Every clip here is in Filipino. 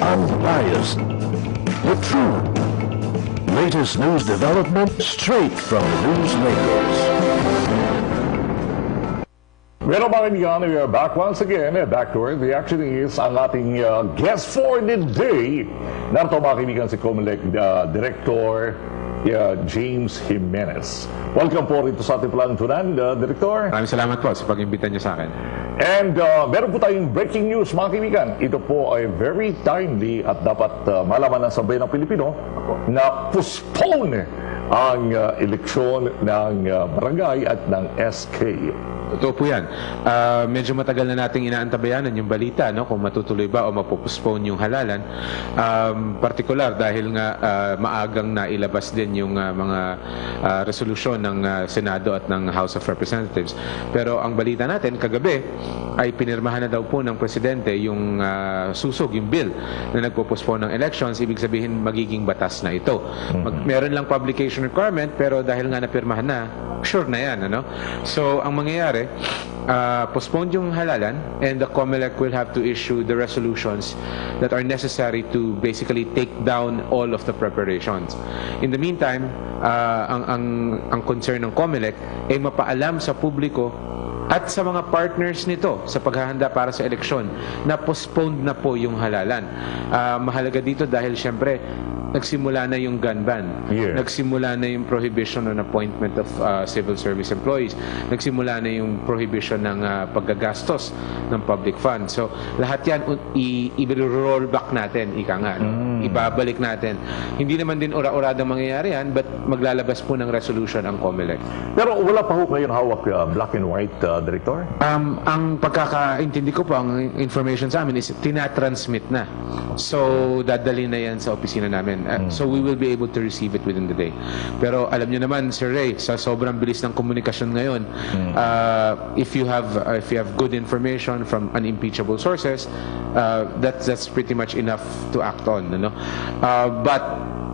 unbiased, the truth. Latest news development straight from the newsmakers. Well, mga kaibigan, we are back once again. Back to where the action is ang ating guest for the day. Narito mga kaibigan si Comelec Director James Jimenez. Welcome po rito sa ating palantunan, Director. Maraming salamat po sa pag-imbita niyo sa akin. And meron po tayong breaking news mga kaibigan. Ito po ay very timely at dapat malaman ng sabay ng Pilipino na postpone ang eleksyon ng barangay at ng SK. Totoo po yan. Medyo matagal na nating inaantabayanan yung balita, no? Kung matutuloy ba o mapopostpone yung halalan. Partikular dahil nga maagang nailabas din yung mga resolusyon ng Senado at ng House of Representatives. Pero ang balita natin kagabi ay pinirmahan na daw po ng Presidente yung susog, yung bill na nagpo-postpone ng elections. Ibig sabihin magiging batas na ito. Meron lang publication requirement pero dahil nga napirmahan na, sure na yan, ano? So, ang mangyayari, postpone yung halalan and the COMELEC will have to issue the resolutions that are necessary to basically take down all of the preparations. In the meantime, ang concern ng COMELEC ay mapaalam sa publiko at sa mga partners nito sa paghahanda para sa eleksyon na postponed na po yung halalan. Mahalaga dito dahil syempre nagsimula na yung gun ban. Nagsimula na yung prohibition on appointment of civil service employees. Nagsimula na yung prohibition ng paggagastos ng public fund. So, lahat yan i-roll back natin, ika nga. Ibabalik natin. Hindi naman din ora-orada mangyayari yan, but maglalabas po ng resolution ang COMELEC. Pero wala pa ho ngayon hawak black and white, Director? Ang pagkakaintindi ko po, ang information sa amin is tinatransmit na. So, dadali na yan sa opisina namin. So we will be able to receive it within the day. Pero alam niyo naman, Sir Ray, sa sobrang bilis ng komunikasyon ngayon, if you have good information from unimpeachable sources, that's pretty much enough to act on, no? But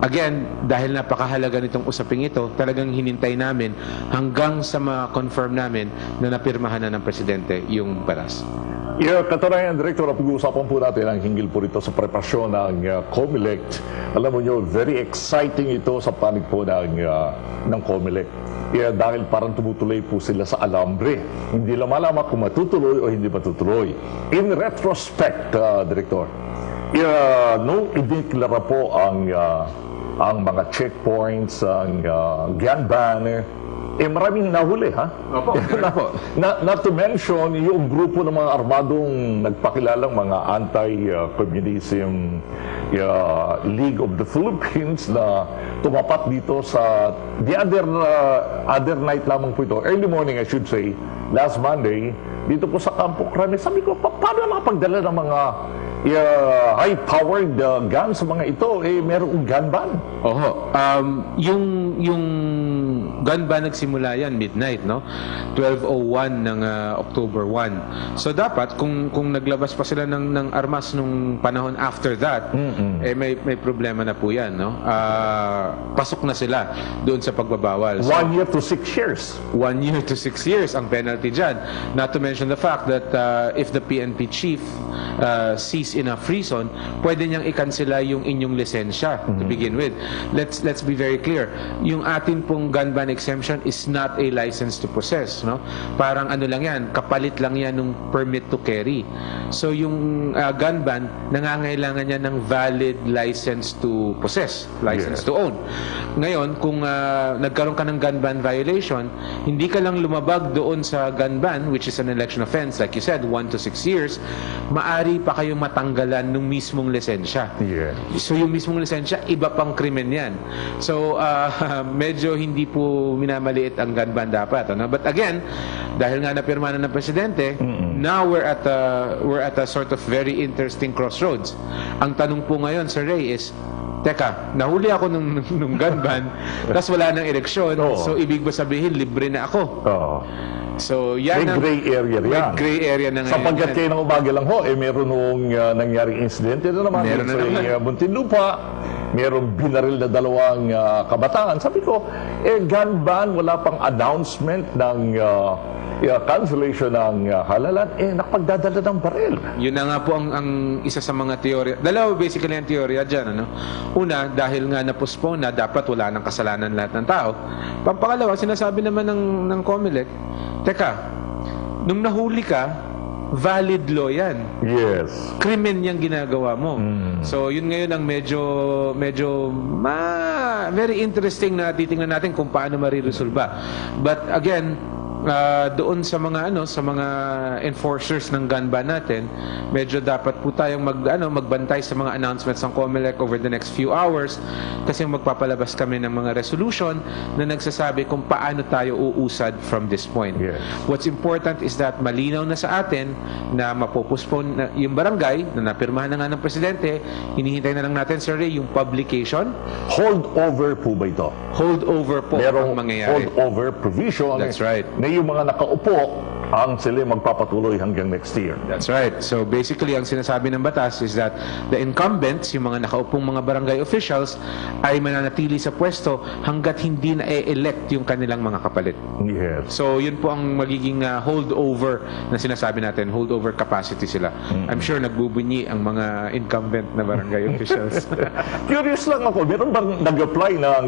again, dahil napakahalaga nitong usaping ito, talagang hinintay namin hanggang sa ma-confirm namin na napirmahan na ng Presidente yung batas. Katunayan, Director, pag-uusapan po natin ang hinggil po rito sa preparasyon ng COMELEC. Alam mo nyo, very exciting ito sa panig po ng COMELEC. Dahil parang tumutuloy po sila sa alambre. Hindi lang malaman kung matutuloy o hindi matutuloy. In retrospect, Director, nung ideklara po ang mga checkpoints, ang gun ban, maraming nahuli, ha? Opo, not to mention, yung grupo ng mga armadong nagpakilalang mga anti-communism League of the Philippines na tumapat dito sa the other night lamang po ito, early morning I should say, last Monday, dito po sa Campo Crame. Sabi ko, paano makapagdala ng mga high-powered guns sa mga ito? Merong gun ban. Yung gun ban nagsimula yan midnight, no? 12:01 ng October 1. So dapat kung naglabas pa sila ng armas nung panahon after that, may problema na po yan, no? Pasok na sila doon sa pagbabawal. 1 year to 6 years. 1 year to 6 years ang penalty dyan. Not to mention the fact that if the PNP chief sees enough reason, pwede niyang ikansela yung inyong lisensya to begin with. Let's be very clear. Yung atin pong gun ban exemption is not a license to possess, no? Parang ano lang yan, kapalit lang yan ng permit to carry. So yung gun ban, nangangailangan niya ng valid license to possess, license to own. Ngayon, kung nagkaroon ka ng gun ban violation, hindi ka lang lumabag doon sa gun ban, which is an election offense, like you said, 1 to 6 years, maari pa kayong matanggalan ng mismong lisensya. So yung mismong lisensya, iba pang krimen yan. So medyo hindi po minamaliit ang gun ban dapat, ano? But again, dahil nga napirma na ng Presidente, now we're at a sort of very interesting crossroads. Ang tanong po ngayon, Sir Ray, is teka, nahuli ako nung gun ban, tapos wala nang eleksyon, so ibig ba sabihin, libre na ako? So, yan may gray area yan. May gray area na ngayon. Sapagkat kayo ng umaga lang ho, meron nung nangyaring insidente na naman sa Muntinlupa, meron binaril na 2 kabataan. Sabi ko, gun ban, wala pang announcement ng cancellation ng halalan, nakapagdadala ng baril. Yun na nga po ang isa sa mga teorya. Dalawa basically ang teorya dyan. Ano? Una, dahil nga na-postpone na, dapat wala ng kasalanan lahat ng tao. Pangalawa, sinasabi naman ng COMELEC, teka, nung nahuli ka, valid law yan. Yes. Krimen yung ginagawa mo. So, yun ngayon ang very interesting na titingnan natin kung paano mariresolba. But again, doon sa mga enforcers ng gun ban natin, medyo dapat po tayong magbantay sa mga announcements ng COMELEC over the next few hours kasi magpapalabas kami ng mga resolution na nagsasabi kung paano tayo uusad from this point. Yes. What's important is that malinaw na sa atin na mapopospone na yung barangay na napirmahan na nga ng presidente. Hinihintay na lang natin, Sir Ray, yung publication. Hold over po ba ito? Hold over po ang mangyayari. Hold over provision. That's right. Na yung mga nakaupo ang sila magpapatuloy hanggang next year. That's right. So basically, ang sinasabi ng batas is that the incumbents, yung mga nakaupong mga barangay officials, ay mananatili sa pwesto hanggat hindi na-elect yung kanilang mga kapalit. Yes. So yun po ang magiging holdover na sinasabi natin, holdover capacity sila. I'm sure nagbubunyi ang mga incumbent na barangay officials. Curious lang ako, meron bang nag-apply ng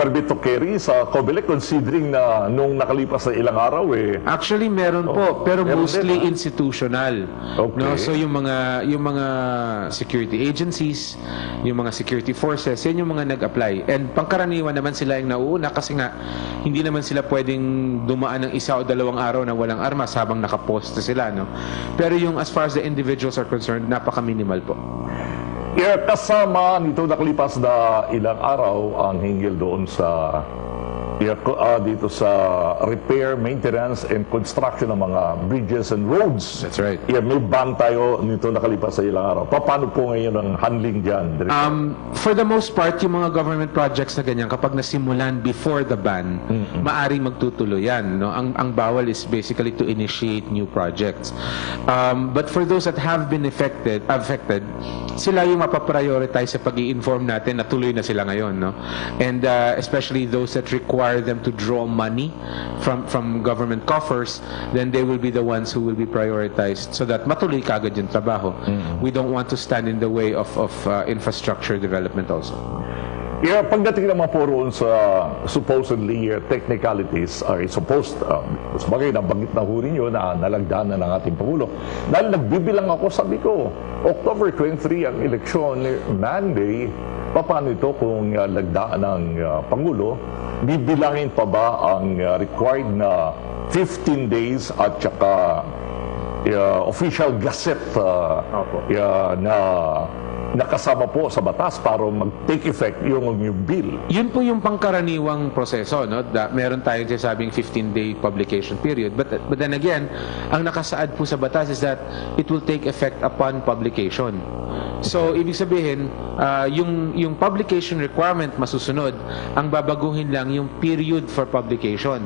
permit to carry sa COMELEC considering na nung nakalipas na ilang araw Actually, meron po, pero meron mostly din, institutional. Okay. No? So yung mga security agencies, yung mga security forces, yan yung mga nag-apply. And pangkaraniwan naman sila yung nauuna kasi nga hindi naman sila pwedeng dumaan ng 1 o 2 araw na walang armas habang nakaposte sila, no? Pero yung as far as the individuals are concerned, napaka-minimal po. Kasama nito nakalipas na ilang araw ang hinggil doon sa dito sa repair, maintenance, and construction ng mga bridges and roads. That's right. May ban tayo nito nakalipas sa ilang araw. Paano po ngayon ang handling dyan? For the most part, yung mga government projects na ganyan, kapag nasimulan before the ban, maari magtutuloy yan. No? Ang bawal is basically to initiate new projects. But for those that have been affected, sila yung mapaprioritize sa pag-i-inform natin na tuloy na sila ngayon. No? And especially those that require them to draw money from government coffers, then they will be the ones who will be prioritized so that matuloy kagad yung trabaho. We don't want to stand in the way of infrastructure development also. Pagdating naman po roon sa supposedly technicalities are supposed, sabagay nabanggit na ho rin yun na nalagdaan na ng ating Pangulo. Dahil nagbibilang ako, sabi ko, October 23 ang eleksyon, Monday, paano ito kung lagdaan ng Pangulo? Bibilangin pa ba ang required na 15 days at saka official gazette na nakasama po sa batas para mag-take effect yung bill? Yun po yung pangkaraniwang proseso, no? Meron tayong sinasabing 15-day publication period. But then again, ang nakasaad po sa batas is that it will take effect upon publication. So, ibig sabihin, yung publication requirement masusunod, ang babaguhin lang yung period for publication.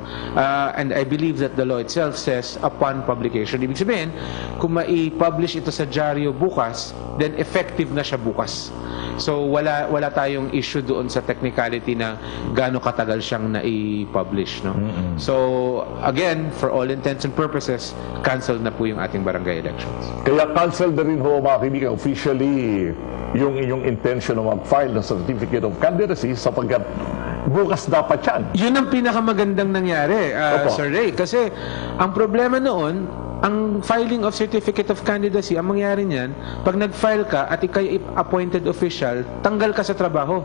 And I believe that the law itself says upon publication. Ibig sabihin, kung mai-publish ito sa dyaryo bukas, then effective na siya bukas. So, wala tayong issue doon sa technicality na gaano katagal siyang na-i-publish. No? So, again, for all intents and purposes, cancel na po yung ating barangay elections. Kaya cancel na rin ho, mga kaibigan, officially yung inyong intention na mag-file ng Certificate of Candidacy sapagkat bukas dapat yan. Yun ang pinakamagandang nangyari, Sir Ray. Kasi ang problema noon, ang filing of Certificate of Candidacy, ang mangyari niyan, pag nag-file ka at ikay appointed official, tanggal ka sa trabaho.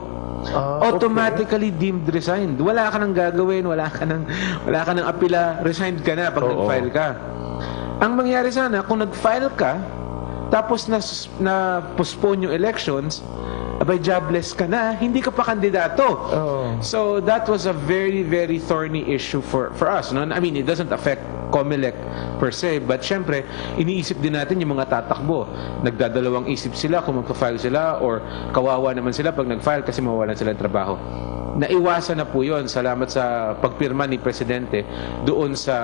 Automatically deemed resigned. Wala ka nang gagawin, wala ka nang apila, resigned ka na pag nag-file ka. Ang mangyari sana, kung nag-file ka, tapos na-postpone yung elections, abay jobless ka na, hindi ka pa kandidato. So that was a very, very thorny issue for us. No? I mean, it doesn't affect COMELEC per se, but syempre, iniisip din natin yung mga tatakbo. Nagdadalawang isip sila kung magpa-file sila or kawawa naman sila pag nag-file kasi mawalan sila ng trabaho. Naiwasan na po yun, salamat sa pagpirma ni Presidente doon sa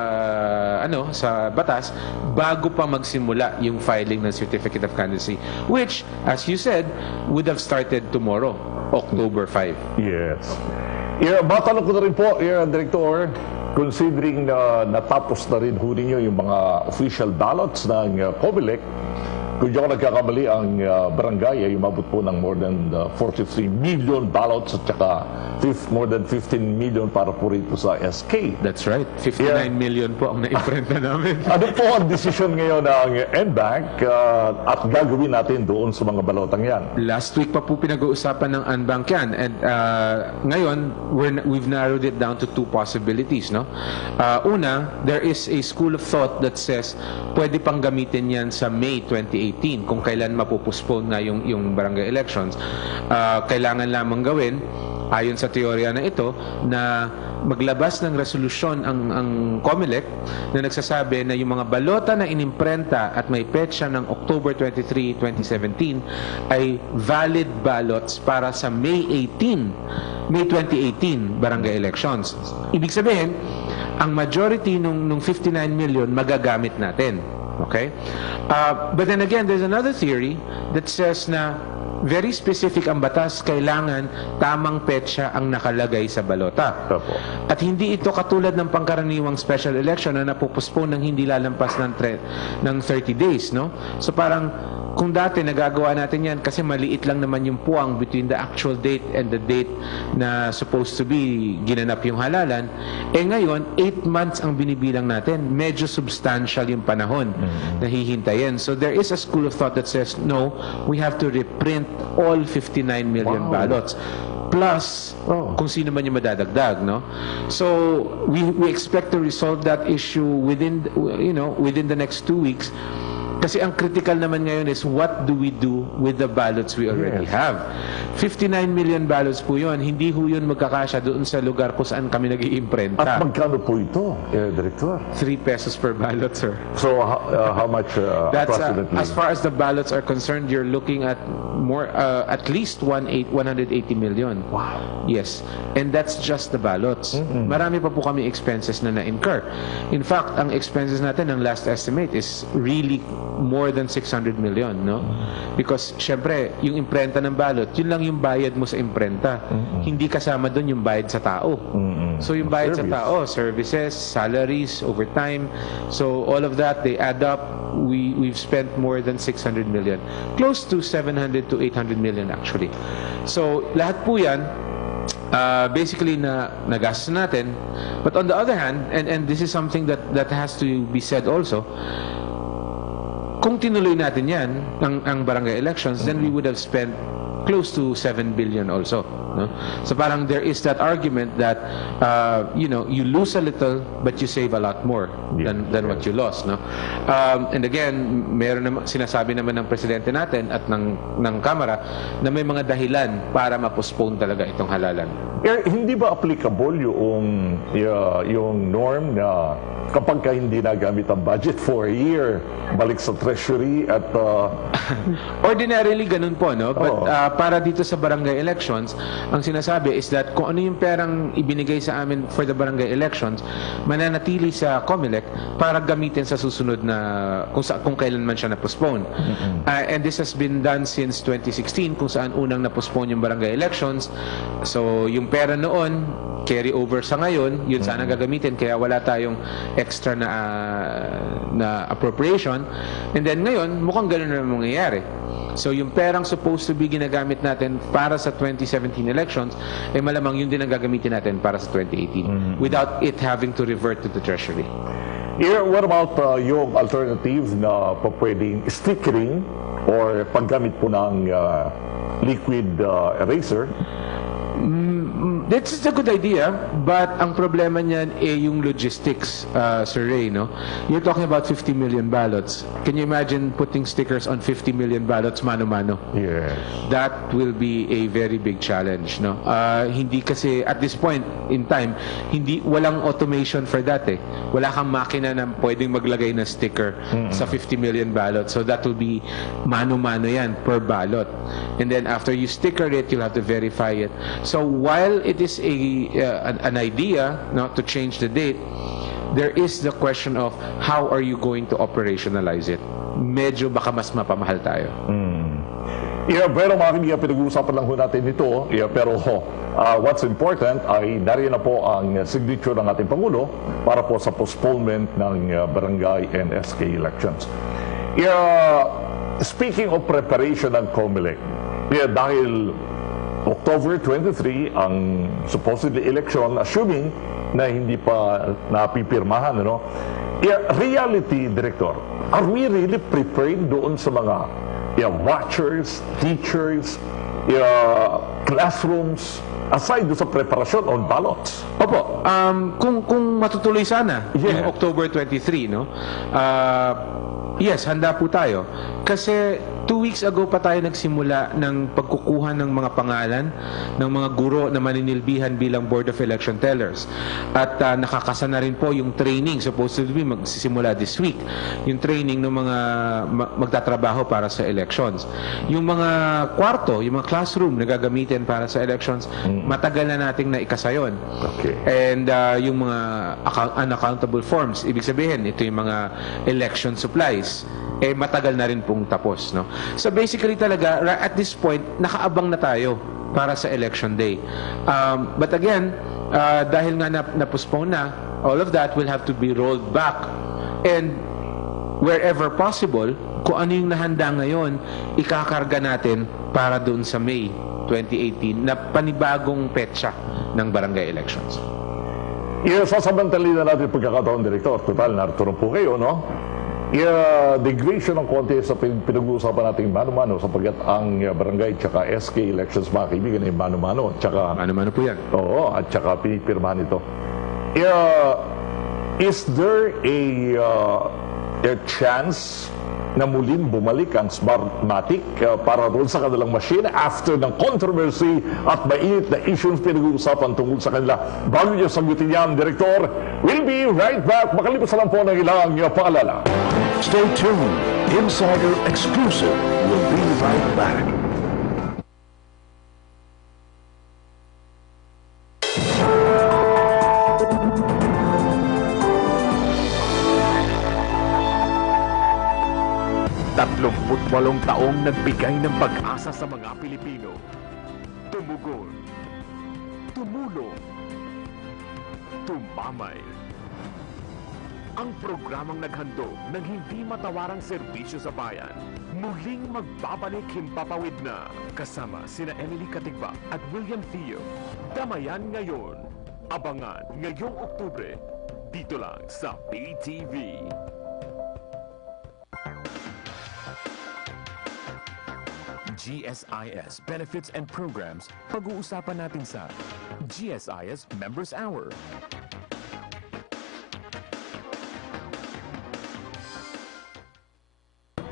batas bago pa magsimula yung filing ng Certificate of Candidacy, which, as you said, would have started tomorrow, October 5. Yes. Matanong ko na rin po, Director, considering na natapos na rin ho ninyo yung mga official ballots ng COMELEC, kung di ako nagkakamali, ang barangay ay umabot po ng more than 43 million ballots at saka more than 15 million para po rito sa SK. That's right. 59 million po ang naimprenta namin. Ano po ang desisyon ngayon ng NBank at gagawin natin doon sa mga balotang yan? Last week pa po pinag-uusapan ng Unbank yan. And ngayon, we've narrowed it down to two possibilities. No? Una, there is a school of thought that says pwede pang gamitin yan sa May 2018 kung kailan mapupuspone na yung barangay elections. Kailangan lamang gawin, ayon sa teorya na ito, na maglabas ng resolusyon ang COMELEC na nagsasabi na yung mga balota na inimprenta at may petsa ng October 23, 2017 ay valid ballots para sa May 2018 barangay elections. Ibig sabihin, ang majority nung 59 million magagamit natin. Okay? But then again, there's another theory that says na very specific ang batas, kailangan tamang petsa ang nakalagay sa balota. At hindi ito katulad ng pangkaraniwang special election na napupuspone ng hindi lalampas ng 30 days. No? So parang kung dati nagagawa natin yan kasi maliit lang naman yung puwang between the actual date and the date na supposed to be ginanap yung halalan, ngayon 8 months ang binibilang natin. Medyo substantial yung panahon na hihintayin. So there is a school of thought that says no, we have to reprint all 59 million ballots plus kung sino man yung madadagdag, no? So we expect to resolve that issue within the next 2 weeks. Kasi ang critical naman ngayon is what do we do with the ballots we already have? 59 million ballots po yun. Hindi ho yun magkakasya doon sa lugar kung saan kami nag-iimprenta. At magkano po ito, Director? 3 pesos per ballot, sir. So how much That's, approximately? as far as the ballots are concerned, you're looking at more, at least 180 million. Wow. Yes. And that's just the ballots. Marami pa po kami expenses na na-incur. In fact, ang expenses natin, ang last estimate is really more than 600 million, no? Because, syempre, yung imprenta ng ballot, yun lang yung bayad mo sa imprenta. Hindi kasama doon yung bayad sa tao. So, yung bayad sa tao, services, salaries, overtime. So, all of that, they add up. We've spent more than 600 million. Close to 700 to 800 million, actually. So, lahat po yan, basically nagastos natin. But on the other hand, and this is something that has to be said also, kung tinuloy natin yan, ang barangay elections, then we would have spent close to 7 billion also. No? So parang there is that argument that, you lose a little, but you save a lot more than what you lost. No? And again, sinasabi naman ng presidente natin at ng Kamara na may mga dahilan para ma-postpone talaga itong halalan. Hindi ba applicable yung norm na kapag ka hindi nagamit ang budget for a year, balik sa treasury at... Ordinarily, ganun po, no? But para dito sa barangay elections, ang sinasabi is that kung ano yung perang ibinigay sa amin for the barangay elections, mananatili sa COMELEC para gamitin sa susunod na kung kailan man siya na-postpone. And this has been done since 2016 kung saan unang na-postpone yung barangay elections. So, yung pera noon, carry over sa ngayon, yun sana gagamitin, kaya wala tayong extra na appropriation. And then ngayon, mukhang ganun na mangyayari. So yung perang supposed to be ginagamit natin para sa 2017 elections, malamang yun din ang gagamitin natin para sa 2018 without it having to revert to the treasury. What about yung alternative na pwedeng stickering or paggamit po ng liquid eraser? That's a good idea, but ang problema niyan yung logistics, Sir Ray, no? You're talking about 50 million ballots. Can you imagine putting stickers on 50 million ballots mano-mano? Yes. That will be a very big challenge, no? Hindi kasi at this point in time, walang automation for that eh. Wala kang makina na pwedeng maglagay na sticker sa 50 million ballots. So that will be mano-mano yan per ballot. And then after you sticker it, you'll have to verify it. So while it is an idea not to change the date, there is the question of how are you going to operationalize it. Medyo baka mas mapamahal tayo. Yeah, pero mga kaibigan, pinag-uusapan lang ho natin ito. Yeah, pero what's important ay nariyan na po ang signature ng ating Pangulo para po sa postponement ng barangay and SK elections. Yeah, speaking of preparation ng COMELEC, yeah, dahil October 23 ang supposedly election, assuming na hindi pa napipirmahan, ano? Yeah, reality, Director, are we really prepared doon sa mga watchers, teachers, classrooms, aside sa preparasyon on ballots? Opo, kung matutuloy sana yung October 23, no? Yes, handa po tayo. Kasi 2 weeks ago pa tayo nagsimula ng pagkukuha ng mga pangalan ng mga guro na maninilbihan bilang Board of Election Tellers. At nakakasa na rin po yung training, supposedly magsisimula this week, yung training ng mga magtatrabaho para sa elections. Yung mga kwarto, yung mga classroom na gagamitin para sa elections, matagal na nating naikasa yun. Okay. And yung mga unaccountable forms, ibig sabihin, ito yung mga election supplies, matagal na rin pong tapos, no? So basically talaga, at this point, nakaabang na tayo para sa election day. But again, dahil nga na-postpone na, all of that will have to be rolled back. And wherever possible, kung ano yung nahanda ngayon, ikakarga natin para doon sa May 2018 na panibagong petsa ng barangay elections. Sasamantali na natin pagkakataon, Direktor. Total, narito po kayo, no? Degradation ng konti sa pinag-uusapan natin mano-mano sapagkat ang barangay tsaka SK elections, mga kaibigan, ay mano-mano. Mano-mano po yan. Oo, at tsaka pinipirmahan ito. Is there a chance na muling bumalik ang Smartmatic para doon sa kanilang machine after ng controversy at mainit na issues pinag-uusapan tungkol sa kanila? Bago niyo sagutin yan, Direktor, we'll be right back. Makalipas lang po ng ilang paalala. Stay tuned. Insider Exclusive will be right back. Walong taong nagbigay ng pag-asa sa mga Pilipino. Tumugon, tumulong, tumamay. Ang programang naghandog ng hindi matawarang serbisyo sa bayan. Muling magbabalik himpapawid na. Kasama sina Emily Katigba at William Theo. Damayan ngayon. Abangan ngayong Oktubre. Dito lang sa PTV. GSIS Benefits and Programs, pag-uusapan natin sa GSIS Members Hour.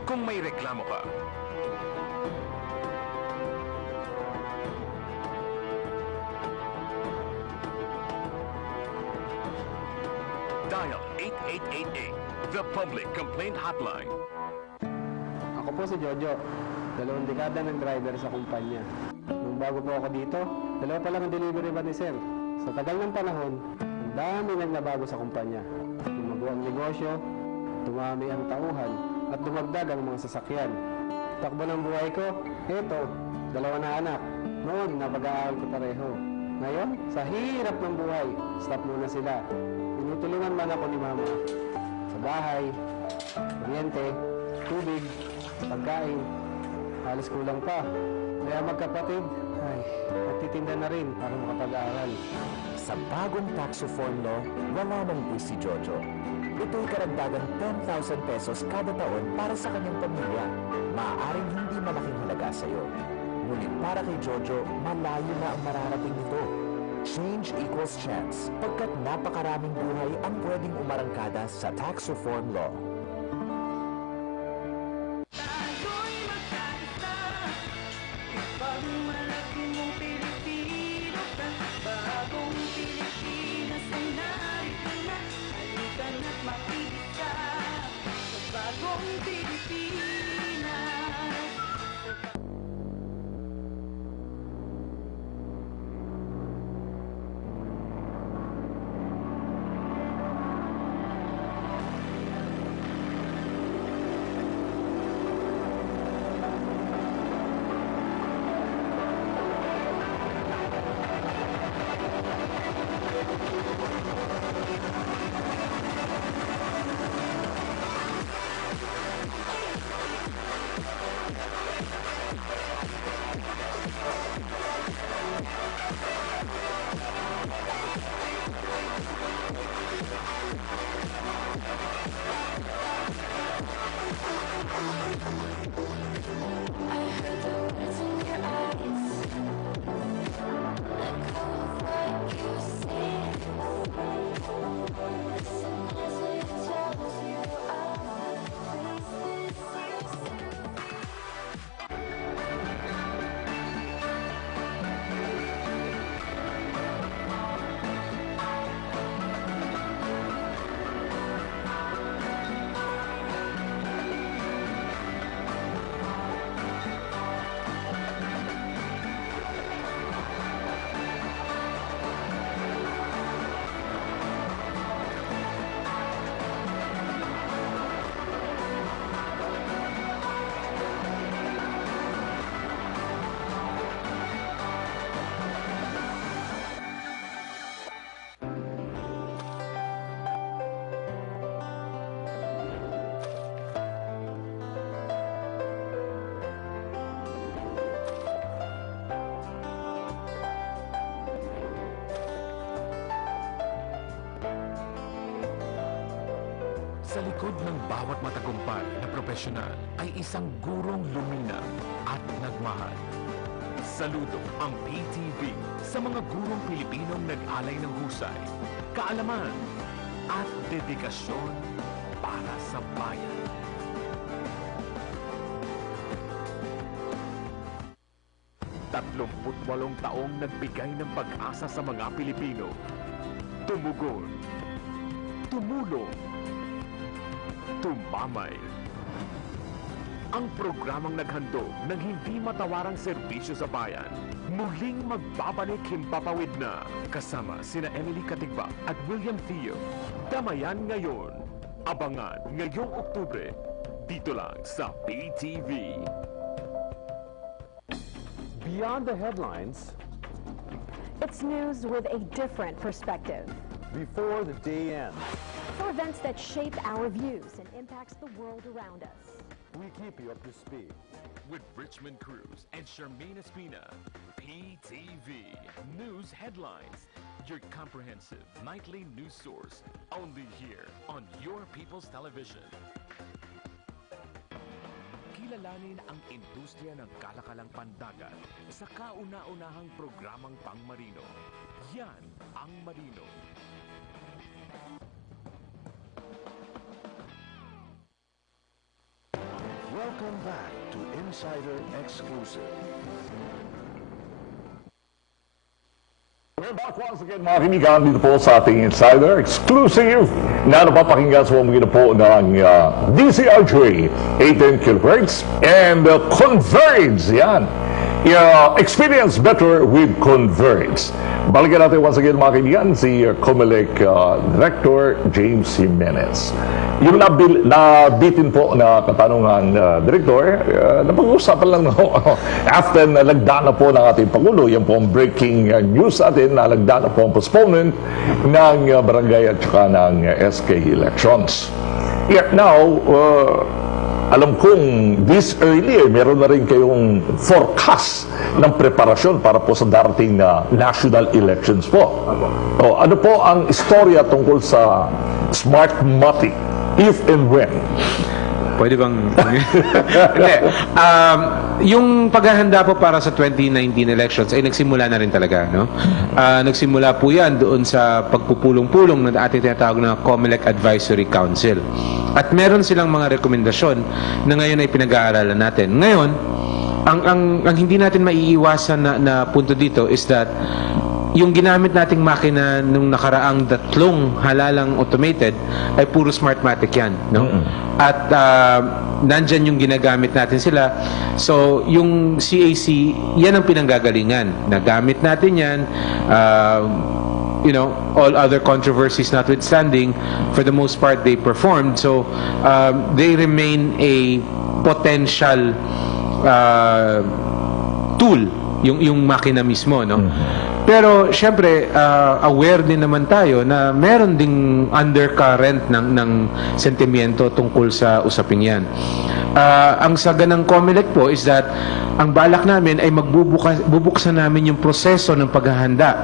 Kung may reklamo ka, dial 8888, the Public Complaint Hotline. Ako po si Jojo. 2 dekada ng driver sa kumpanya. Nung bago po ako dito, 2 pa lang ang delivery ba ni Sir? Sa tagal ng panahon, ang dami nang nabago sa kumpanya. Lumago ang negosyo, tumami ang tauhan, at dumagdag ang mga sasakyan. Takbo ng buhay ko, eto, 2 na anak. Noon, napag-aaral ko pareho. Ngayon, sa hirap ng buhay, stop muna sila. Tinutulungan man ako ni Mama. Sa bahay, kuryente, tubig, pagkain, halos kulang pa. Kaya magkapatid, nagtitinda na rin para makapag-aaral. Sa bagong tax reform law, wala nang si Jojo. Ito'y karagdagang 10,000 pesos kada taon para sa kanyang pamilya. Maaaring hindi malaking halaga sa iyo. Ngunit para kay Jojo, malayo na ang mararating nito. Change equals chance, pagkat napakaraming buhay ang pwedeng umarangkada sa tax reform law. Sa likod ng bawat matagumpay na profesional ay isang gurong lumina at nagmahal. Saludo ang PTV sa mga gurong Pilipinong nag-alay ng husay, kaalaman at dedikasyon para sa bayan. Tatlong taong nagbigay ng pag-asa sa mga Pilipino. Tumugon, tumulong, tumamay. Ang programang naghandog ng hindi matawarang serbisyo sa bayan. Muling magbabalik himpapawid na kasama sina Emily Katigba at William Theo. Damayan ngayon. Abangan ngayong Oktubre. Dito lang sa PTV. Beyond the headlines, it's news with a different perspective. before the day ends, For events that shape our views and impacts the world around us. we keep you up to speed. With Richmond Cruz and Charmaine Espina, PTV News Headlines, your comprehensive nightly news source, only here on your People's Television. Kilalanin ang industriya ng kalakalang pandagat sa kauna-unahang programang pangmarino. Yan ang Marino. Welcome back to Insider Exclusive. We're back once again, mga kinigan, dito po sa ating Insider Exclusive na napapakinggan sa mga po ng DCRJ 18 kHz and Converge. Yan. Experience better with Converge. Balikan natin once again, mga kinigan, si Comelec Director James Jimenez. Yung nabitin po na katanungan, Director, napag-uusapan lang after na lagdaan na po ng ating Pangulo, yan po ang breaking news atin, na lagdaan na po ang postponement ng barangay at saka ng SK elections. Yeah, now, alam kong this early, meron na rin kayong forecast ng preparasyon para po sa darating na national elections po. Ano po ang istorya tungkol sa Smartmatic, if and when? Pwede bang... Hindi. Yung paghahanda po para sa 2019 elections ay nagsimula na rin talaga. No? Nagsimula po yan doon sa pagpupulong-pulong na ating tinatawag na Comelec Advisory Council. At meron silang mga rekomendasyon na ngayon ay pinag-aaralan natin. Ngayon, ang hindi natin maiiwasan na punto dito is that yung ginamit nating makina nung nakaraang 3 halalang automated ay puro Smartmatic yan, no? At nandyan yung ginagamit natin sila. So, yung CAC, yan ang pinanggagalingan. Nagamit natin yan. You know, all other controversies notwithstanding, for the most part, they performed. So, they remain a potential tool, yung makina mismo, no? Pero syempre aware din naman tayo na meron ding undercurrent ng sentimiento tungkol sa usaping yan. Ang saga ng Comelec po is that ang balak namin ay bubuksan namin yung proseso ng paghahanda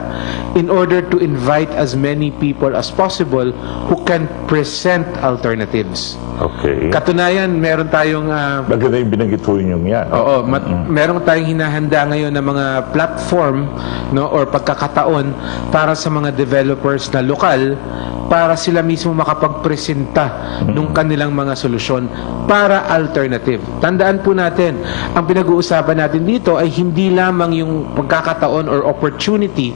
in order to invite as many people as possible who can present alternatives. Okay. Katunayan, meron tayong Maganda yung binanggit po yung yan. Oo, meron tayong hinahanda ngayon ng mga platform, no, or pagkakataon para sa mga developers na lokal para sila mismo makapagpresenta ng kanilang mga solusyon para alternative. Tandaan po natin, ang pinag-uusapan natin dito ay hindi lamang yung pagkakataon or opportunity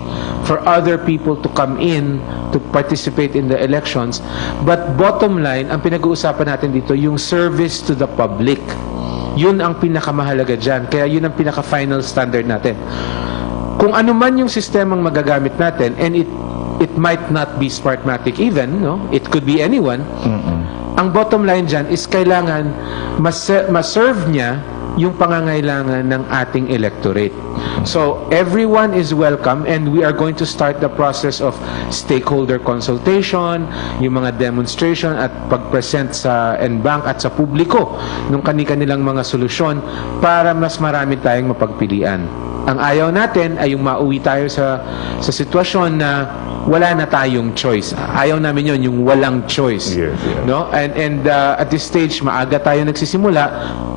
for other people to come in to participate in the elections, but bottom line, ang pinag-uusapan natin dito yung service to the public. Yun ang pinakamahalaga dyan. Kaya yun ang pinaka-final standard natin. Kung ano man yung sistemang magagamit natin, and it might not be Smartmatic even, no? It could be anyone. Ang bottom line dyan is kailangan ma-serve niya yung pangangailangan ng ating electorate. So, everyone is welcome, and we are going to start the process of stakeholder consultation, yung mga demonstration at pag-present sa NBank at sa publiko ng kanilang mga solusyon para mas marami tayong mapagpilian. Ang ayaw natin ay yung mauwi tayo sa sitwasyon na wala na tayong choice. Ayaw namin yon, yung walang choice. Yes, yes. No? And at this stage, maaga tayo nagsisimula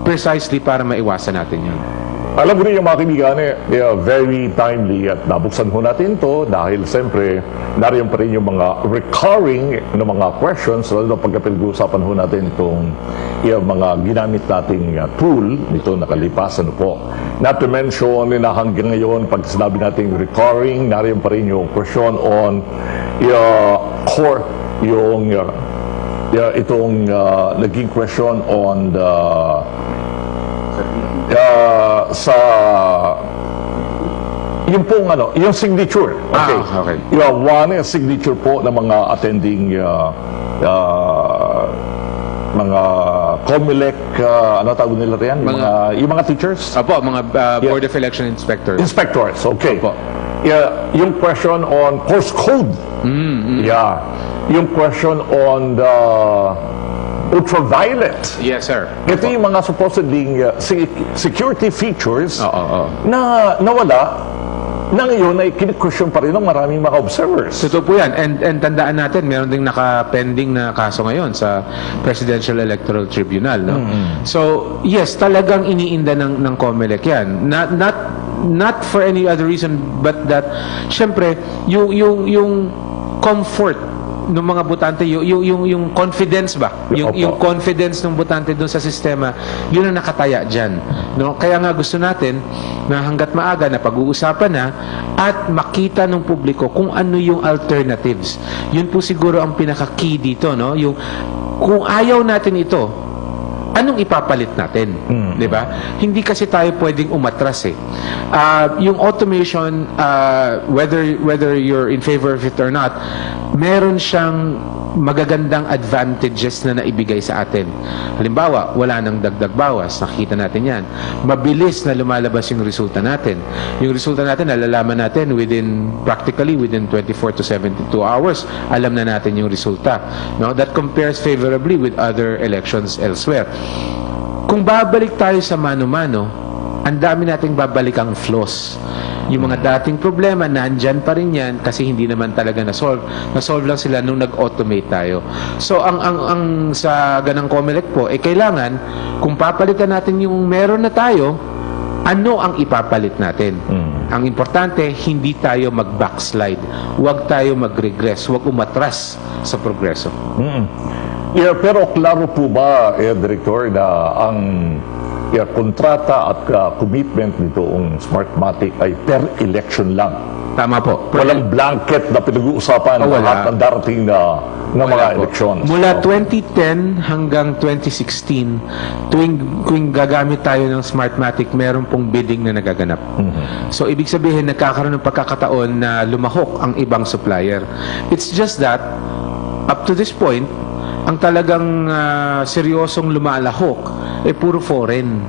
precisely para maiwasan natin yun. Alam mo rin yung mga kaibigan, very timely at nabuksan ho natin to dahil siyempre nariyan pa rin yung mga recurring na mga questions lalo na pagka pinag-uusapan ho natin itong yung mga ginamit nating tool nito nakalipas. Ano po? Not to mention na hanggang ngayon pag sinabi nating recurring, nariyan pa rin yung question on core, yung itong naging question on the sa yung pong yung signature. Okay. Okay. One is signature po ng mga attending mga COMELEC, ano tawag nila riyan? Yung mga teachers? Apo, mga Board of Election Inspectors. Inspectors, okay. Apo. Yung question on course code. Yeah. Yung question on the ultraviolet. Yes, sir. Ito yung mga supposedly security features na nawala na ngayon ay kini-question pa rin ng maraming mga observers. Totoo po yan. And tandaan natin, meron ding naka-pending na kaso ngayon sa Presidential Electoral Tribunal. No? So, yes, talagang iniinda ng COMELEC yan. Not for any other reason, but that, syempre, yung comfort ng mga botante, yung confidence ba? Yung confidence ng botante doon sa sistema, yun ang nakataya dyan. No? Kaya nga gusto natin na hanggat maaga na pag-uusapan na at makita ng publiko kung ano yung alternatives. Yun po siguro ang pinaka-key dito. No? Yung, kung ayaw natin ito, anong ipapalit natin? Di ba? Hindi kasi tayo pwedeng umatras eh. Yung automation, whether you're in favor of it or not, meron siyang magagandang advantages na naibigay sa atin. Halimbawa, wala nang dagdag bawas. Nakikita natin yan. Mabilis na lumalabas yung resulta natin. Yung resulta natin, nalalaman natin practically within 24 to 72 hours, alam na natin yung resulta. No? That compares favorably with other elections elsewhere. Kung babalik tayo sa mano-mano, ang dami nating babalikang flaws. Yung mga dating problema, nandyan pa rin yan kasi hindi naman talaga na-solve. Na-solve lang sila nung nag-automate tayo. So, ang sa ganang COMELEC po, kailangan, kung papalitan natin yung meron na tayo, ano ang ipapalit natin? Ang importante, hindi tayo mag-backslide. Huwag tayo mag-regress. Huwag umatras sa progreso. Yeah, pero klaro po ba, Director, na ang kontrata at commitment nitong Smartmatic ay per election lang? Tama po. Walang blanket na pinag-uusapan lahat ng darating na mga elections. Mula 2010 hanggang 2016, tuwing gagamit tayo ng Smartmatic, meron pong bidding na nagaganap. So, ibig sabihin, nagkakaroon ng pagkakataon na lumahok ang ibang supplier. It's just that, up to this point, ang talagang seryosong lumalahok puro foreign.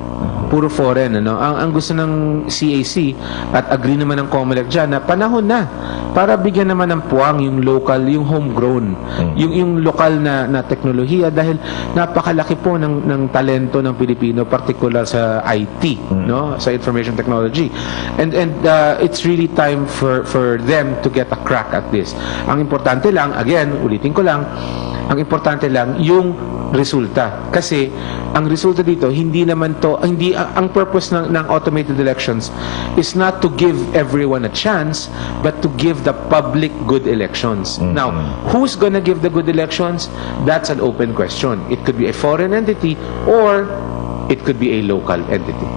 Puro foreign. Ano? Ang gusto ng CAC at agree naman ng COMELEC dyan na panahon na para bigyan naman ng puwang yung local, yung homegrown, yung lokal na teknolohiya dahil napakalaki po ng talento ng Pilipino, particular sa IT, no? Sa information technology. And it's really time for them to get a crack at this. Ang importante lang, again, ulitin ko lang, ang importante lang yung resulta. Kasi ang resulta dito, ang purpose ng automated elections is not to give everyone a chance, but to give the public good elections. Now, who's gonna give the good elections? That's an open question. It could be a foreign entity or it could be a local entity.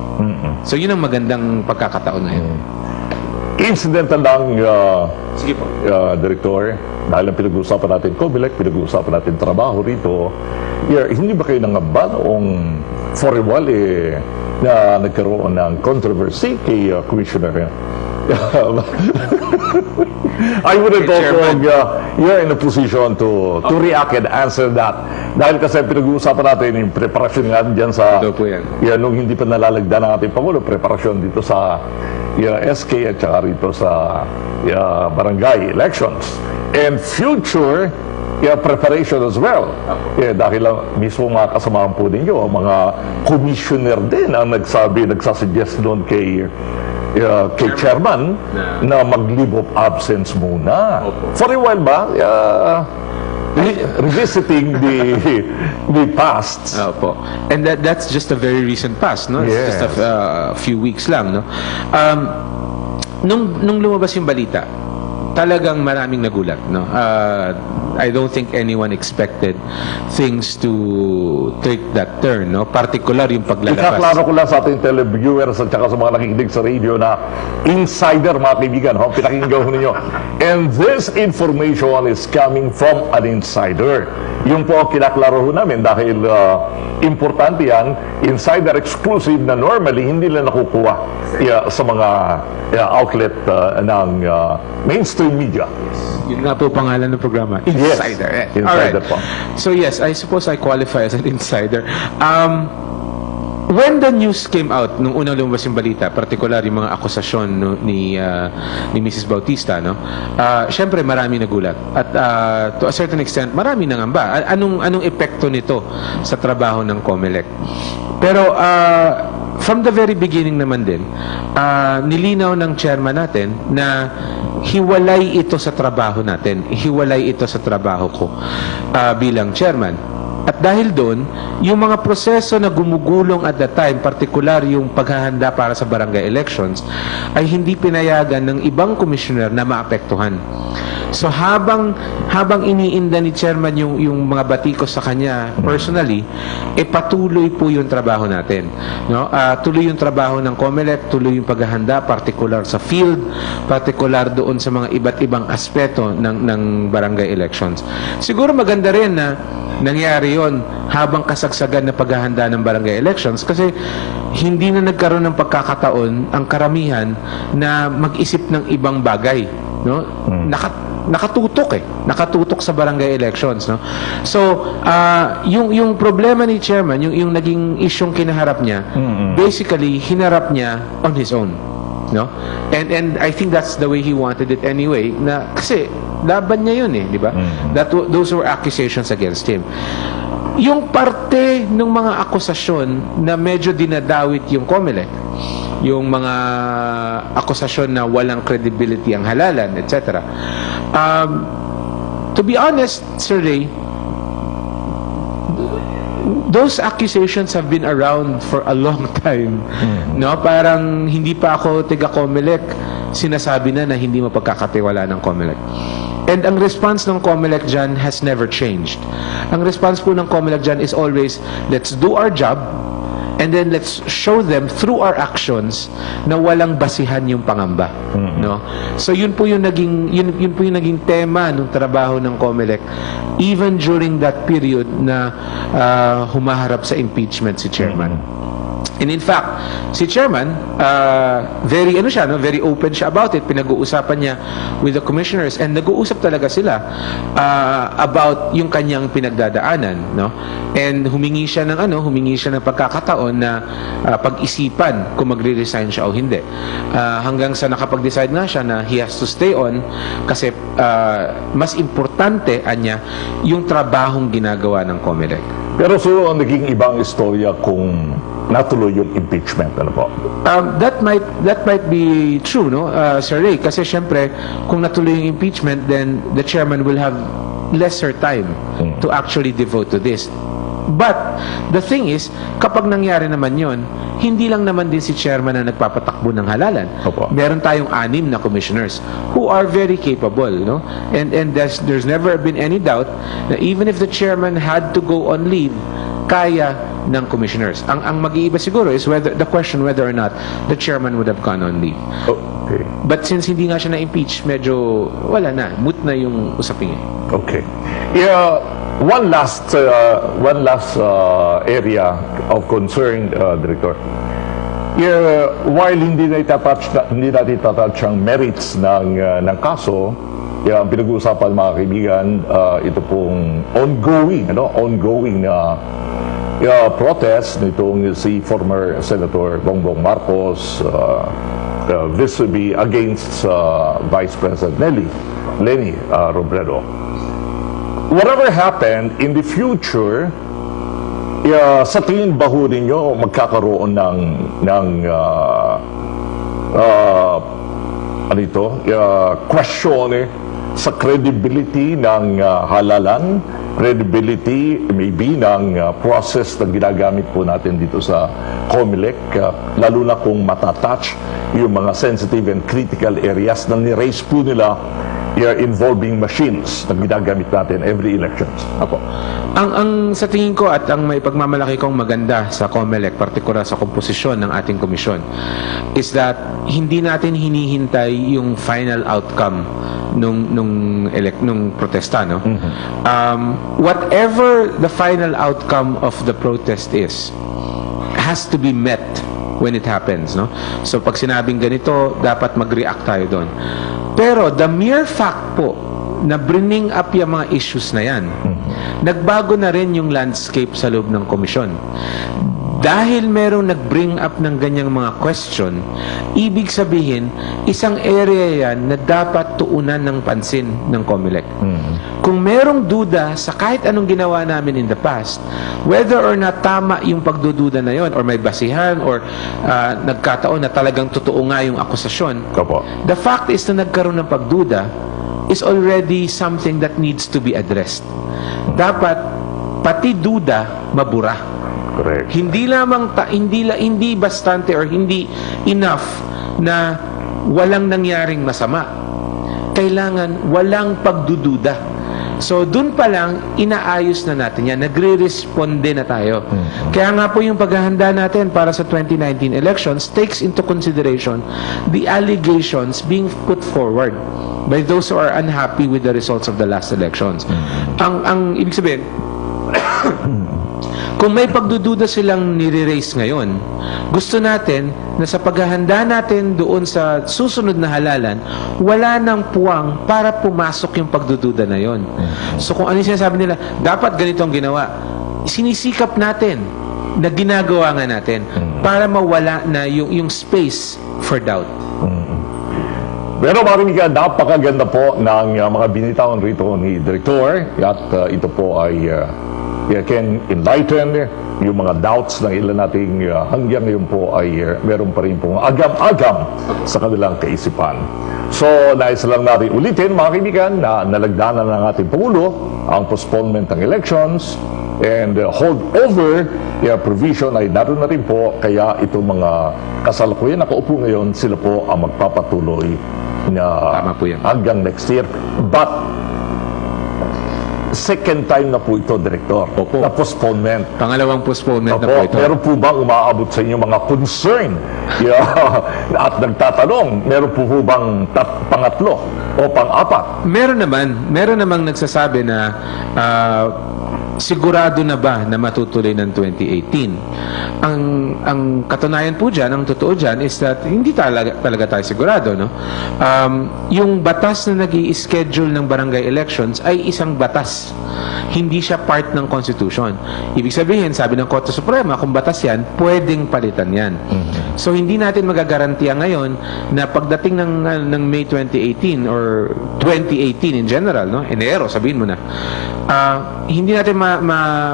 So yun ang magandang pagkakataon ngayon. Incidental lang, Sige po. Director, dahil ang pinag-uusapan natin COMELEC, pinag-uusapan natin trabaho rito, hindi ba kayo nangamba noong for a while na nagkaroon ng controversy kay Commissioner? I wouldn't also, you're in a position to react and answer that. Dahil kasi pinag-uusapan natin yung preparasyon natin dyan sa, nung hindi pa nalalagda ng ating Pangulo, preparasyon dito sa SK at saka rito sa barangay elections. And future preparation as well. Dahil mismo mga kasamahan po ninyo, mga commissioner din ang nagsasuggest doon kay kay chairman na mag-leave of absence muna. For a while ba, revisiting the past. Opo. And that's just a very recent past, no? It's Yes. just a few weeks lang, no? Nung lumabas yung balita, talagang maraming nagulat, no? I don't think anyone expected things to take that turn, no? Particular yung paglalabas. Ikaklaro ko lang sa ating televiewers at saka sa mga nakikinig sa radio na insider, mga kaibigan, pinakinggan ko ninyo. And this information is coming from an insider. Yung po kinaklaro ho namin dahil importante yan, insider exclusive na normally hindi lang nakukuha sa mga outlet ng mainstream media. Yun nga po pangalan ng programa. Insider. Yes. Insider po. So yes, I suppose I qualify as an insider. When the news came out, nung unang lumabas yung balita, particular yung mga akusasyon ni Mrs. Bautista, no? Syempre marami nagulat. At to a certain extent, marami nangamba. Anong epekto nito sa trabaho ng COMELEC? Pero from the very beginning naman din, nilinaw ng chairman natin na hiwalay ito sa trabaho natin. Hiwalay ito sa trabaho ko bilang chairman. At dahil doon, yung mga proseso na gumugulong at that time, particular yung paghahanda para sa barangay elections, ay hindi pinayagan ng ibang commissioner na maapektuhan. So habang iniinda ni chairman yung mga batikos sa kanya personally, patuloy po yung trabaho natin, no? Tuloy yung trabaho ng COMELEC, tuloy yung paghahanda, particular sa field, particular doon sa mga iba't ibang aspeto ng barangay elections. Siguro maganda rin na nangyari yon habang kasagsagan na paghahanda ng barangay elections kasi hindi na nagkaroon ng pagkakataon ang karamihan na mag-isip ng ibang bagay, no? Nakatutok sa barangay elections, no? So yung problema ni chairman, yung naging isyong kinaharap niya, basically hinarap niya on his own, no? And I think that's the way he wanted it anyway, na kasi laban niya yun, di ba? Those were accusations against him. Yung parte ng mga akusasyon na medyo dinadawit yung COMELEC, yung mga akusasyon na walang credibility ang halalan, etc. To be honest, Sir Ray, those accusations have been around for a long time. No, parang hindi pa ako tiga COMELEC, sinasabi na hindi mapagkakatiwala ng COMELEC. And ang response ng COMELEC dyan has never changed. Ang response po ng COMELEC dyan is always, let's do our job, and then let's show them through our actions na walang basihan yung pangamba, no? So yun po yung naging tema ng trabaho ng COMELEC even during that period na humaharap sa impeachment si chairman. And in fact, si chairman, very open siya about it. Pinag-uusapan niya with the commissioners and nag-uusap talaga sila about yung kanyang pinagdadaanan, no? And humingi siya ng pagkakataon na pag-isipan kung magre-resign siya o hindi. Hanggang sa nakapag-decide na siya na he has to stay on kasi mas importante anya yung trabahong ginagawa ng COMELEC. Pero so, naging ibang istorya kung natuloy yung impeachment, ano po? That might be true, no, Sir Ray, kasi syempre kung natuloy yung impeachment, then the chairman will have lesser time to actually devote to this. But the thing is, kapag nangyari naman yon, hindi lang naman din si chairman na nagpapatakbo ng halalan. Opo. Meron tayong 6 na commissioners who are very capable, no? And there's never been any doubt na even if the chairman had to go on leave, kaya ng commissioners. Ang mag-iiba siguro is the question whether or not the chairman would have gone on leave. Okay. But since hindi nga siya na-impeach, medyo wala na. Moot na yung usapin niya. Okay. Yeah, one last area of concern, Director. Yeah, while hindi natin touch ang merits ng kaso, ang pinag-uusapan mga kaibigan, ito pong ongoing na protest nitong si former Senator Bongbong Marcos vis-a-vis against Vice President Leni Robredo. Whatever happened in the future, sa tingin ba ho ninyo magkakaroon ng question sa credibility ng halalan, credibility maybe ng process na ginagamit po natin dito sa COMELEC, lalo na kung matatouch yung mga sensitive and critical areas na ni-raise po nila involving machines na ginagamit natin every elections. Apo. Ang sa tingin ko at ang may pagmamalaki kong maganda sa COMELEC, partikular sa komposisyon ng ating komisyon, is that hindi natin hinihintay yung final outcome nung protesta, no? Whatever the final outcome of the protest is, has to be met when it happens, no? So pag sinabing ganito, dapat mag-react tayo doon. Pero the mere fact po na bringing up yung mga issues na yan, nagbago na rin yung landscape sa loob ng komisyon. Dahil merong nag-bring up ng ganyang mga question, ibig sabihin, isang area yan na dapat tuunan ng pansin ng COMELEC. Kung merong duda sa kahit anong ginawa namin in the past, whether or not tama yung pagdududa na yon, or may basihan, or nagkataon na talagang totoo nga yung akusasyon, the fact is na nagkaroon ng pagduda is already something that needs to be addressed. Dapat, pati duda, mabura. Correct. Hindi lamang hindi bastante or hindi enough na walang nangyaring masama. Kailangan walang pagdududa. So dun pa lang inaayos na natin yan. Nagre-responde na tayo. Kaya nga po yung paghahanda natin para sa 2019 elections takes into consideration the allegations being put forward by those who are unhappy with the results of the last elections. Ang ibig sabihin, kung may pagdududa silang nire-raise ngayon, gusto natin na sa paghahanda natin doon sa susunod na halalan, wala nang puwang para pumasok yung pagdududa na yon. So kung ano yung sinasabi nila, dapat ganito ang ginawa, sinisikap natin na ginagawa nga natin para mawala na yung space for doubt. Pero marinig ka, napakaganda po ng mga binitawan rito ni Director at ito po ay can enlighten yung mga doubts ng ilan nating hanggang ngayon po ay meron pa rin pong agam-agam sa kanilang kaisipan. So, nais lang natin ulitin mga kaibigan na nalagdanan ng ating Pangulo ang postponement ng elections and holdover provision ay naroon na rin po, kaya itong mga kasalukuyan nakaupo ngayon, sila po ang magpapatuloy na hanggang next year. But second time na po ito, Director, na postponement. Pangalawang postponement na po ito. Meron po bang umaabot sa inyo mga concern? At nagtatanong, meron po bang pangatlo o pang-apat? Meron namang nagsasabi na sigurado na ba na matutuloy ng 2018? Ang katunayan po dyan, ang totoo dyan is that hindi talaga tayo sigurado, no? Yung batas na nag-i-schedule ng barangay elections ay isang batas. Hindi siya part ng Constitution. Ibig sabihin, sabi ng Korte Suprema, kung batas yan, pwedeng palitan yan. So hindi natin magagarantiya ngayon na pagdating ng May 2018 or 2018 in general, no? Enero, sabihin mo na, hindi natin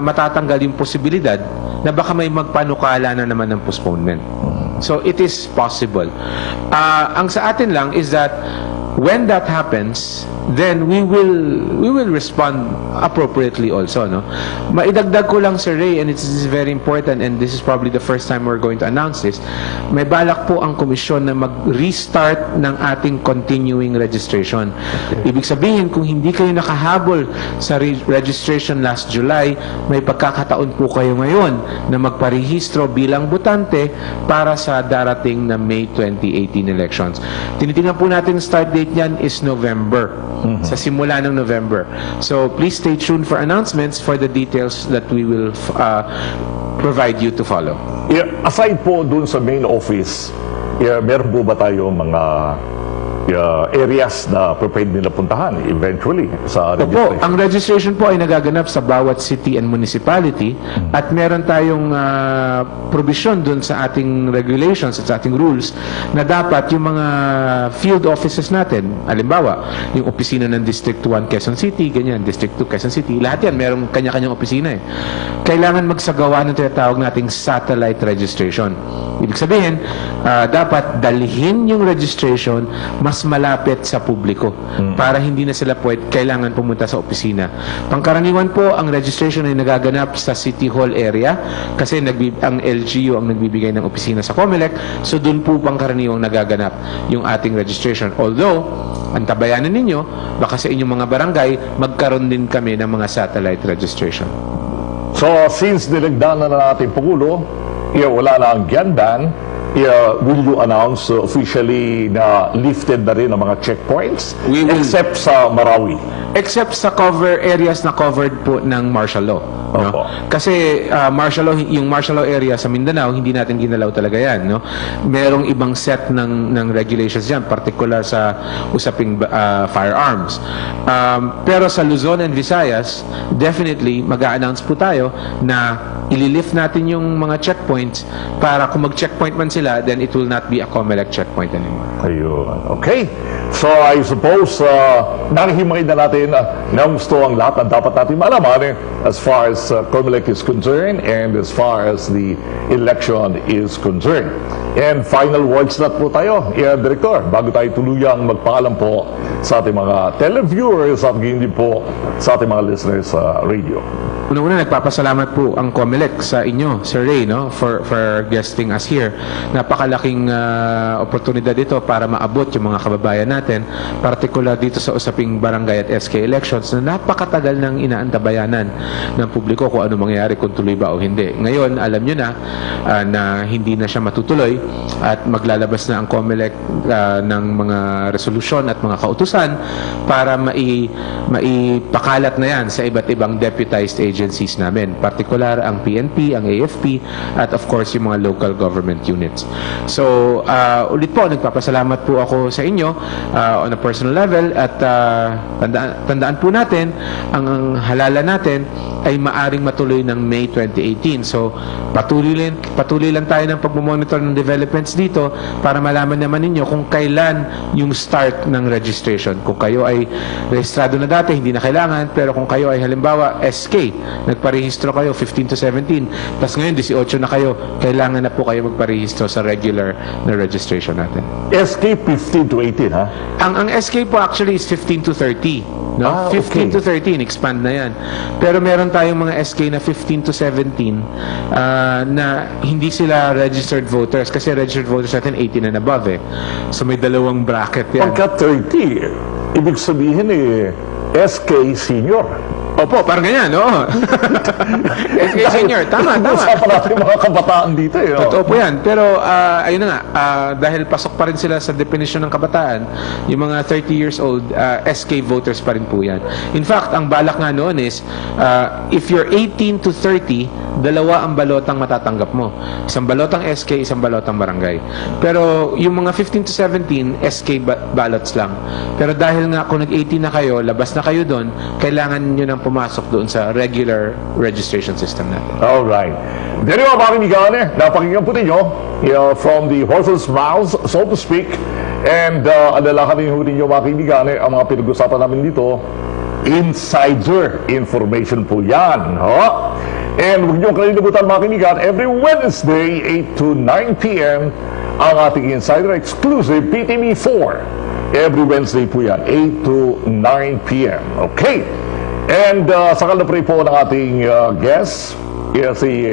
matatanggal yung posibilidad na baka may magpanukala na naman ng postponement. So it is possible. Ang sa atin lang is that when that happens, then we will respond appropriately also, no? Maidagdag ko lang, Sir Ray, and it is very important, and this is probably the first time we're going to announce this. May balak po ang komisyon na mag-restart ng ating continuing registration. Ibig sabihin, kung hindi kayo nakahabol sa registration last July, may pagkakataon po kayo ngayon na magparehistro bilang botante para sa darating na May 2018 elections. Tinitingnan po natin start date niyan is November. Sa simula ng November. So please stay tuned for announcements for the details that we will provide you to follow. Aside po dun sa main office, meron po ba tayo mga areas na pwede nila puntahan eventually sa registration? Opo, ang registration po ay nagaganap sa bawat city and municipality at meron tayong provision dun sa ating regulations at sa ating rules na dapat yung mga field offices natin, halimbawa, yung opisina ng District 1 Quezon City, ganyan, District 2 Quezon City, lahat yan, merong kanya-kanyang opisina eh. Kailangan magsagawa ng tinatawag nating satellite registration. Ibig sabihin, dapat dalhin yung registration mas malapit sa publiko para hindi na sila kailangan pumunta sa opisina. Pangkaraniwan po, ang registration ay nagaganap sa City Hall area kasi ang LGU ang nagbibigay ng opisina sa COMELEC, so doon po pangkaraniwang nagaganap yung ating registration. Although, ang tabayanan ninyo, baka sa inyong mga barangay, magkaroon din kami ng mga satellite registration. So, since dinagdanan na natin Pangulo, wala na ang gun ban, will you announce officially na lifted na rin ang mga checkpoints? We will. Except sa Marawi. Except sa areas na covered po ng martial law. No? Opo. Kasi yung martial law area sa Mindanao, hindi natin ginalaw talaga yan. No? Merong ibang set ng regulations yan, particular sa usaping firearms. Pero sa Luzon and Visayas, definitely mag-a-announce po tayo na ililift natin yung mga checkpoints para kung mag-checkpoint man sila, then it will not be a COMELEC checkpoint anymore. Ayun. Okay. So, I suppose, nakihimay na natin na gusto ang lahat na dapat natin malaman as far as COMELEC is concerned and as far as the election is concerned. And final words na po tayo, Director, bago tayo tuluyang magpaalam po sa ating mga televiewers at hindi po sa ating mga listeners sa radio. Una-una, nagpapasalamat po ang COMELEC sa inyo, Sir Ray, no, for guesting us here. Napakalaking oportunidad ito para maabot yung mga kababayan natin, particular dito sa usaping barangay at SK elections na napakatagal ng inaantabayanan ng publiko kung ano mangyayari, kung tuloy ba o hindi. Ngayon, alam nyo na na hindi na siya matutuloy at maglalabas na ang COMELEC ng mga resolusyon at mga kautusan para maipakalat na yan sa iba't ibang deputized agencies namin, particular ang PNP, ang AFP, at of course yung mga local government units. So, ulit po, nagpapasalamat po ako sa inyo on a personal level at tandaan po natin, ang halala natin ay maaring matuloy ng May 2018. So, patuloy lang tayo ng pagmamonitor ng developments dito para malaman naman ninyo kung kailan yung start ng registration. Kung kayo ay rehistrado na dati, hindi na kailangan, pero kung kayo ay halimbawa SK, nagparehistro kayo 15 to 17, tapos ngayon 18 na kayo, kailangan na po kayo magparehistro sa regular na registration natin. SK 15 to 18, ha? Ang SK po actually is 15 to 30. No? 15 to 13, expand na yan. Pero meron tayong mga SK na 15 to 17 na hindi sila registered voters kasi registered voters natin 18 and above eh. So may dalawang bracket yan. Pagka 30, ibig sabihin SK senior. Opo, parang ganyan, no? SK senior, tama. Usapan natin mga kabataan dito. Totoo po yan. Pero, ayun na nga, dahil pasok pa rin sila sa definition ng kabataan, yung mga 30 years old, SK voters pa rin po yan. In fact, ang balak nga noon is, if you're 18 to 30, dalawa ang balotang matatanggap mo. Isang balotang SK, isang balotang barangay. Pero, yung mga 15 to 17, SK ballots lang. Pero dahil nga, kung nag-18 na kayo, labas na kayo doon, kailangan nyo nang pumasok doon sa regular registration system natin. Alright. Dito mga pakinigan, napakinggan po ninyo from the horse's mouths, so to speak. And alalahanin ho ninyo mga kaibigan, ang mga pinag-usapan namin dito, insider information po yan. And huwag niyo kalilimutan mga kaibigan, every Wednesday, 8 to 9 p.m., ang ating insider exclusive PTV4. Every Wednesday po yan, 8 to 9 p.m. Okay. And sa kalapre po ng ating guest, si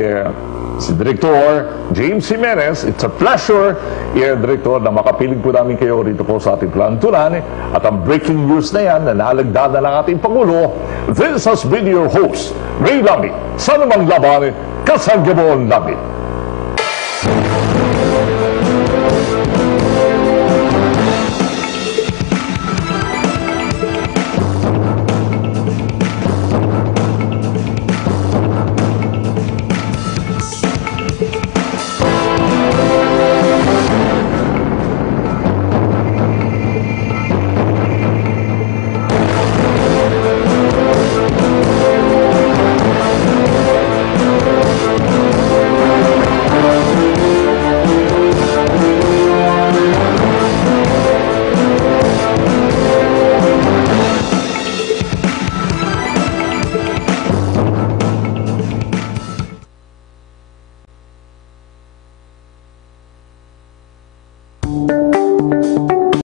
Director James Jimenez. It's a pleasure, Director, na makapiling po namin kayo rito po sa ating plantunan. At ang breaking news na yan, na nalagdana ng ating Pangulo, this has been your host, Ray Lamy. Sa namang laban, kasagyamon namin. Bawat.